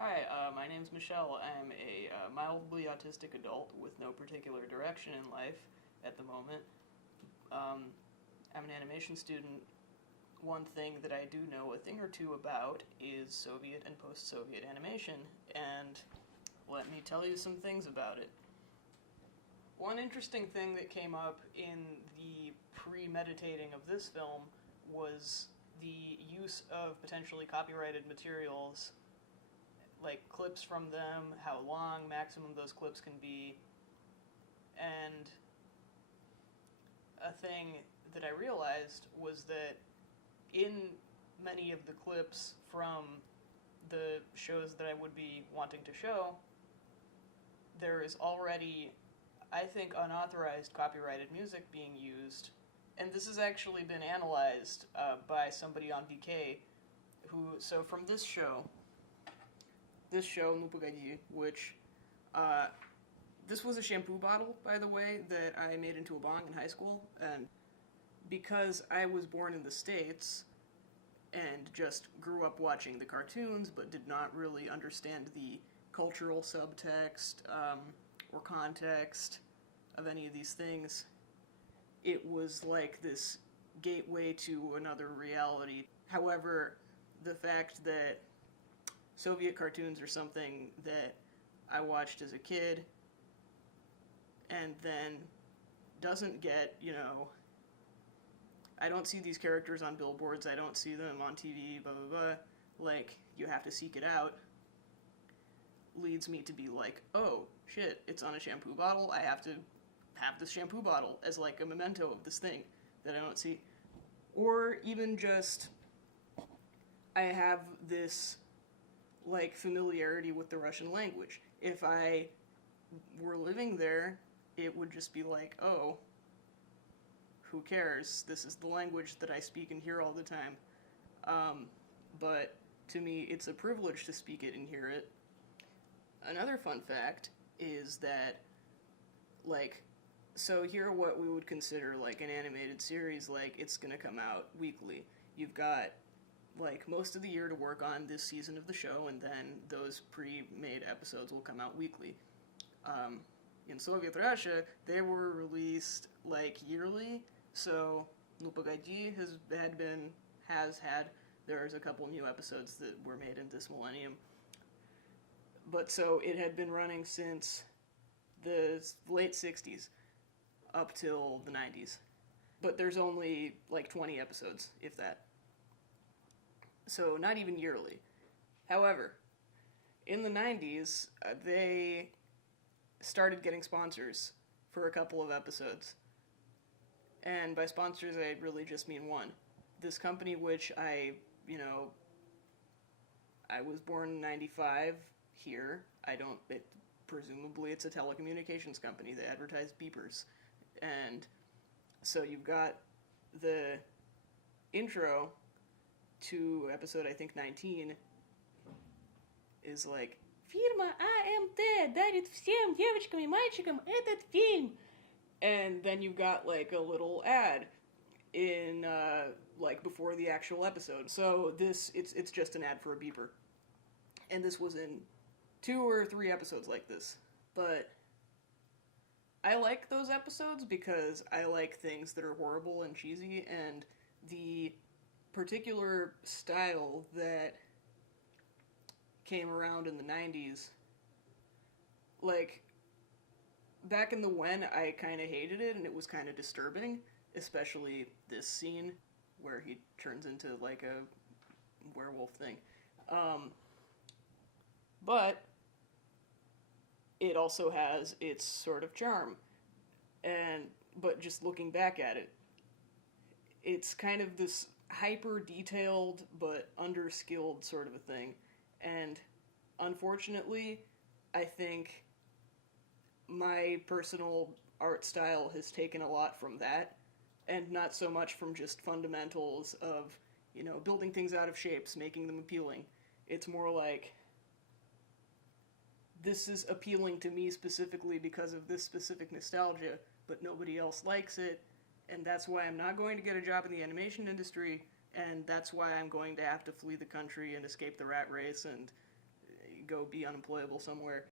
Hi, my name's Michelle. I'm a mildly autistic adult with no particular direction in life at the moment. I'm an animation student. One thing that I do know a thing or two about is Soviet and post Soviet animation, and let me tell you some things about it. One interesting thing that came up in the premeditating of this film was the use of potentially copyrighted materials, like clips from them, how long maximum those clips can be, and a thing that I realized was that in many of the clips from the shows that I would be wanting to show, there is already, I think, unauthorized copyrighted music being used. And this has actually been analyzed by somebody on VK so from this show, No Pagadi, which, this was a shampoo bottle, by the way, that I made into a bong in high school, and because I was born in the States and just grew up watching the cartoons but did not really understand the cultural subtext or context of any of these things, it was like this gateway to another reality. However, the fact that Soviet cartoons are something that I watched as a kid and then doesn't get, I don't see these characters on billboards, I don't see them on TV, blah, blah, blah. Like, you have to seek it out, leads me to be like, oh, shit, it's on a shampoo bottle, I have to have this shampoo bottle as like a memento of this thing that I don't see. Or even just, I have this like familiarity with the Russian language. If I were living there, it would just be like, oh, who cares? This is the language that I speak and hear all the time. But to me, it's a privilege to speak it and hear it. Another fun fact is that, like, so here what we would consider like an animated series, like it's gonna come out weekly. You've got like most of the year to work on this season of the show, and then those pre-made episodes will come out weekly. In Soviet Russia, they were released like yearly, so Ну Погоди has had, there's a couple new episodes that were made in this millennium. But so it had been running since the late 60s up till the 90s. But there's only like 20 episodes, if that. So not even yearly. However, in the 90s, they started getting sponsors for a couple of episodes. And by sponsors, I really just mean one. This company, which I was born in 95 here. Presumably it's a telecommunications company. They advertise beepers. And so you've got the intro to episode, I think, 19 is like «Фирма АМТ дарит всем девочкам и мальчикам этот фильм!» And then you've got, like, a little ad in, like, before the actual episode. So it's just an ad for a beeper. And this was in 2 or 3 episodes like this. But I like those episodes because I like things that are horrible and cheesy, and the particular style that came around in the 90s, like, back in the when, I kind of hated it, and it was kind of disturbing, especially this scene where he turns into, like, a werewolf thing. But it also has its sort of charm. But just looking back at it, it's kind of this hyper detailed but underskilled sort of a thing. And unfortunately, I think my personal art style has taken a lot from that, and not so much from just fundamentals of, building things out of shapes, making them appealing. It's more like, this is appealing to me specifically because of this specific nostalgia, but nobody else likes it, and that's why I'm not going to get a job in the animation industry, and that's why I'm going to have to flee the country and escape the rat race and go be unemployable somewhere